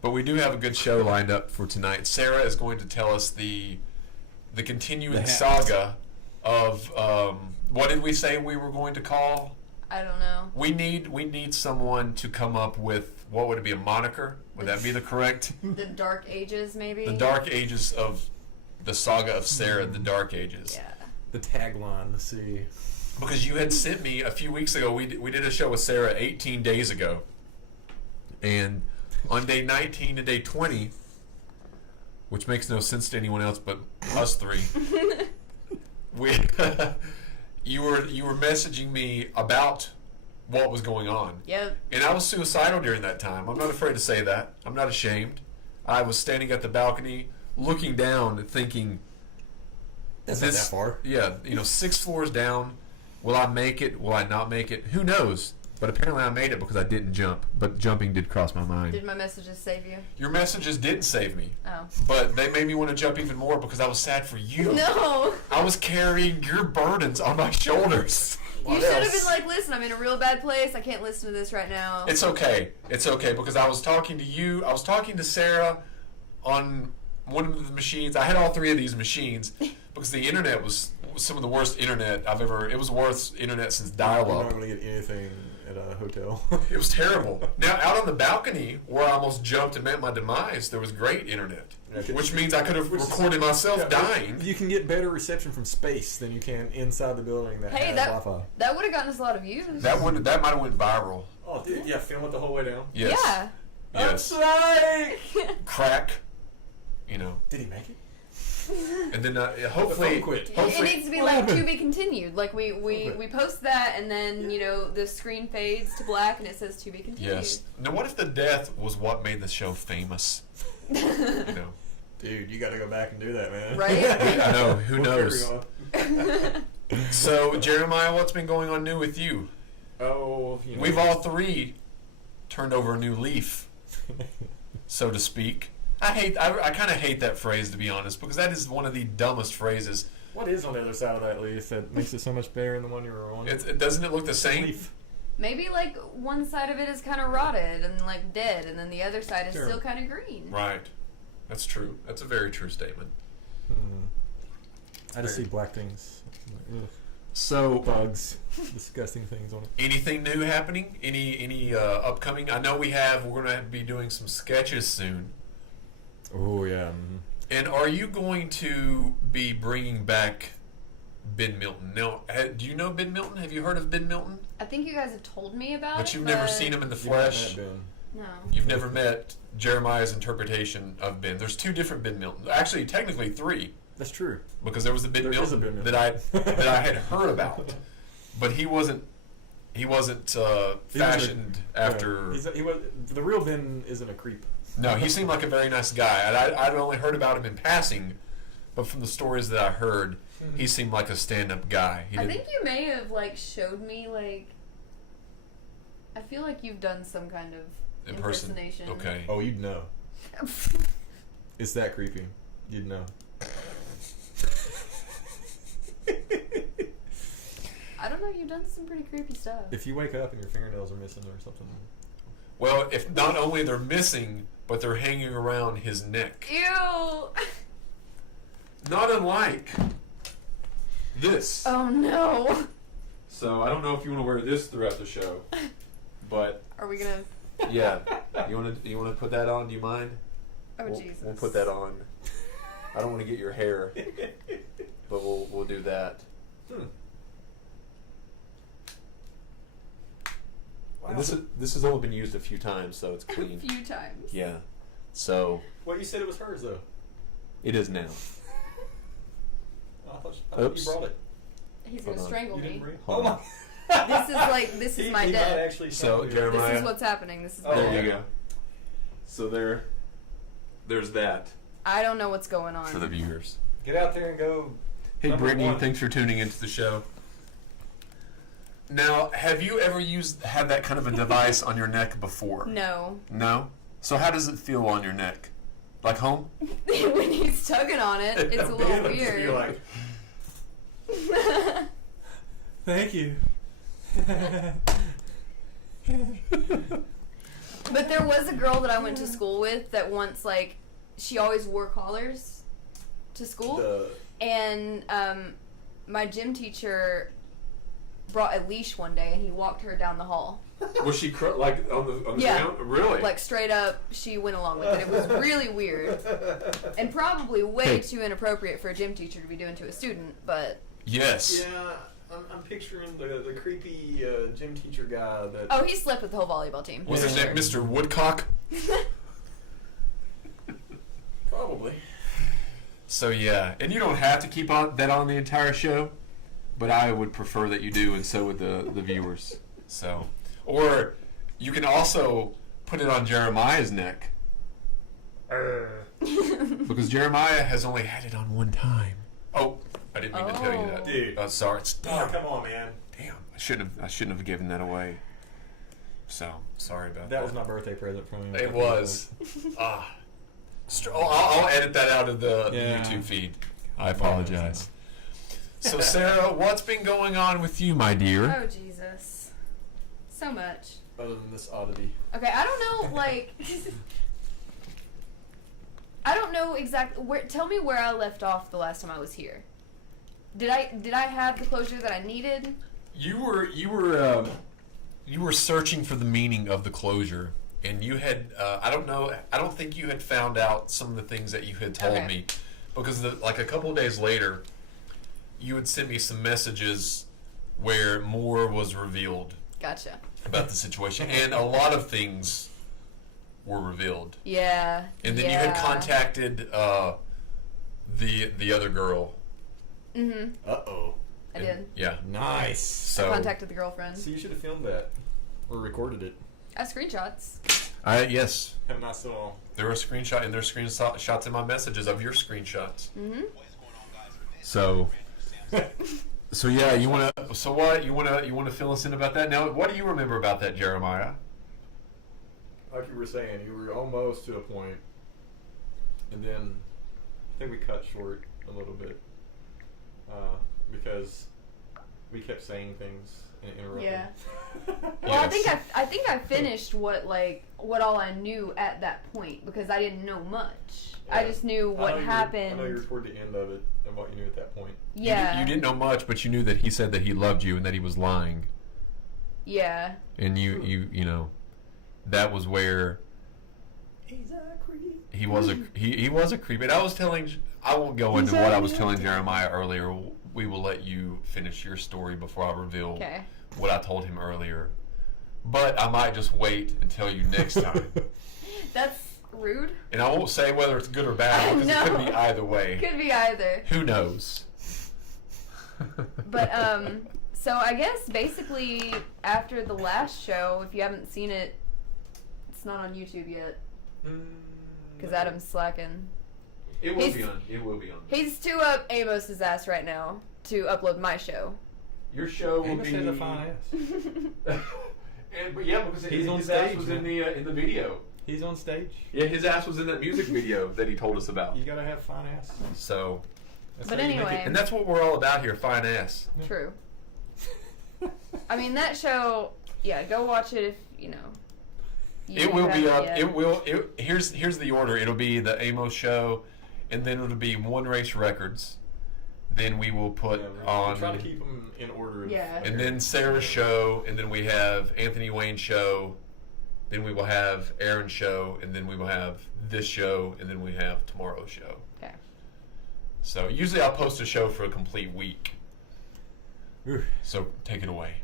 But we do have a good show lined up for tonight. Sarah is going to tell us the continuing saga of what did we say we were going to call? I don't know. We need someone to come up with, what would it be, a moniker? Would that be the correct? The Dark Ages, maybe? The Dark Ages of the saga of Sarah, the Dark Ages. Yeah. The tagline, let's see. Because you had sent me a few weeks ago, we did a show with Sarah 18 days ago. And on day 19 and day 20, which makes no sense to anyone else but us three, you were messaging me about what was going on. Yep. And I was suicidal during that time. I'm not afraid to say that. I'm not ashamed. I was standing at the balcony, looking down, thinking, That's not that far. Yeah, 6 floors down. Will I make it? Will I not make it? Who knows? But apparently I made it because I didn't jump. But jumping did cross my mind. Did my messages save you? Your messages didn't save me. Oh. But they made me want to jump even more because I was sad for you. No! I was carrying your burdens on my shoulders. You should have been like, listen, I'm in a real bad place. I can't listen to this right now. It's okay. It's okay because I was talking to you. I was talking to Sarah on one of the machines. I had all 3 of these machines because the internet was some of the worst internet I've ever. It was worst internet since dial-up. You're not going to get anything at a hotel. It was terrible. Now, out on the balcony where I almost jumped and met my demise, there was great internet. Which means I could have recorded myself dying. You can get better reception from space than you can inside the building that has Wi-Fi. That would have gotten us a lot of views. That might have went viral. Oh, dude, yeah, film it the whole way down. Yes. Yeah. Yes. That's right. Crack. Did he make it? And then hopefully, it needs to be like to be continued. Like we post that and then the screen fades to black and it says to be continued. Yes. Now, what if the death was what made the show famous? Dude, you got to go back and do that, man. Right? I know. Who knows? So, Jeremiah, what's been going on new with you? Oh, we've all 3 turned over a new leaf, so to speak. I kind of hate that phrase, to be honest, because that is one of the dumbest phrases. What is on the other side of that leaf that makes it so much better than the one you were on? Doesn't it look the same? Leaf. Maybe like one side of it is kind of rotted and like dead, and then the other side is still kind of green. Right. That's true. That's a very true statement. I just see black things. Ugh. So bugs, disgusting things on it. Anything new happening? Any upcoming? I know we're going to be doing some sketches soon. Oh yeah. And are you going to be bringing back Ben Milton? Now, do you know Ben Milton? Have you heard of Ben Milton? I think you guys have told me about it. But you've never seen him in the flesh. No. You've never met Jeremiah's interpretation of Ben. There's 2 different Ben Miltons. Actually, technically 3. That's true. Because there was a Ben Milton that I had heard about, but he wasn't fashioned after. The real Ben isn't a creep. No, he seemed like a very nice guy. I'd only heard about him in passing, but from the stories that I heard, he seemed like a stand-up guy. I think you may have showed me I feel like you've done some kind of impersonation. Okay. Oh, you'd know. It's that creepy. You'd know. I don't know. You've done some pretty creepy stuff. If you wake up and your fingernails are missing or something. Well, if not only they're missing, but they're hanging around his neck. Ew. Not unlike this. Oh no. So I don't know if you want to wear this throughout the show, but are we gonna? Yeah. You want to put that on? Do you mind? Oh Jesus. We'll put that on. I don't want to get your hair, but we'll do that. Wow. And this has only been used a few times, so it's clean. A few times. Yeah. So. Well, you said it was hers though. It is now. I thought you brought it. He's gonna strangle me. Oh my. This is my death. So Jeremiah. This is what's happening. This is. There you go. So there's that. I don't know what's going on. For the viewers. Get out there and go. Hey Brittany, thanks for tuning into the show. Now, have you ever had that kind of a device on your neck before? No. No? So how does it feel on your neck? Like home? When he's tugging on it, it's a little weird. You're like, thank you. But there was a girl that I went to school with that once, like, she always wore collars to school. And my gym teacher brought a leash one day, and he walked her down the hall. Was she like on the ground? Really? Like straight up, she went along with it. It was really weird, and probably way too inappropriate for a gym teacher to be doing to a student. But yes. Yeah, I'm picturing the creepy gym teacher guy that. Oh, he slept with the whole volleyball team. Was his name Mr. Woodcock? Probably. So yeah, and you don't have to keep that on the entire show, but I would prefer that you do, and so would the viewers. So, or you can also put it on Jeremiah's neck, because Jeremiah has only had it on one time. Oh, I didn't mean to tell you that, dude. Oh, sorry. Oh, come on, man. Damn, I shouldn't have given that away. So sorry about that. That was my birthday present from you. It was. I'll edit that out of the YouTube feed. I apologize. So, Sarah, what's been going on with you, my dear? Oh, Jesus. So much. Other than this oddity. Okay, I don't know, like... I don't know exactly... Tell me where I left off the last time I was here. Did I have the closure that I needed? You were searching for the meaning of the closure. And you had, I don't think you had found out some of the things that you had told me. Because, like, a couple of days later, you had sent me some messages where more was revealed. Gotcha. About the situation. And a lot of things were revealed. Yeah. And then you had contacted the other girl. Mm-hmm. Uh-oh. I did. Yeah. Nice. So, I contacted the girlfriend. So you should have filmed that. Or recorded it. I have screenshots. Yes. Have not saw. There were screenshots in my messages of your screenshots. Mm-hmm. So yeah, you wanna fill us in about that? Now, what do you remember about that, Jeremiah? Like you were saying, you were almost to a point, and then I think we cut short a little bit because we kept saying things and interrupting. Yeah. Well, yes. I think I finished what all I knew at that point because I didn't know much. Yeah. I just knew what happened. I know you were toward the end of it and what you knew at that point. Yeah. You didn't know much, but you knew that he said that he loved you and that he was lying. Yeah. And you know, that was where he's a creep. He was a creep. And I won't go into what I was telling Jeremiah earlier. We will let you finish your story before I reveal what I told him earlier. But I might just wait and tell you next time. That's rude. And I won't say whether it's good or bad because it could be either way. Could be either. Who knows? But so I guess basically after the last show, if you haven't seen it, it's not on YouTube yet. Because Adam's slacking. It will be on. He's too up Amos's ass right now to upload my show. Your show will Amos be has a fine ass. But yeah, because he's on his stage, ass was in the video. He's on stage. Yeah, his ass was in that music video that he told us about. You gotta have fine ass. So. But anyway. And that's what we're all about here, fine ass. True. I mean, that show, go watch it if, it will be up. Here's the order. It'll be the Amos show, and then it'll be One Race Records. Then we will put on. We try to keep them in order. And then Sarah's show, and then we have Anthony Wayne's show. Then we will have Aaron's show, and then we will have this show, and then we have tomorrow's show. Okay. So usually I'll post a show for a complete week. Ooh. So take it away.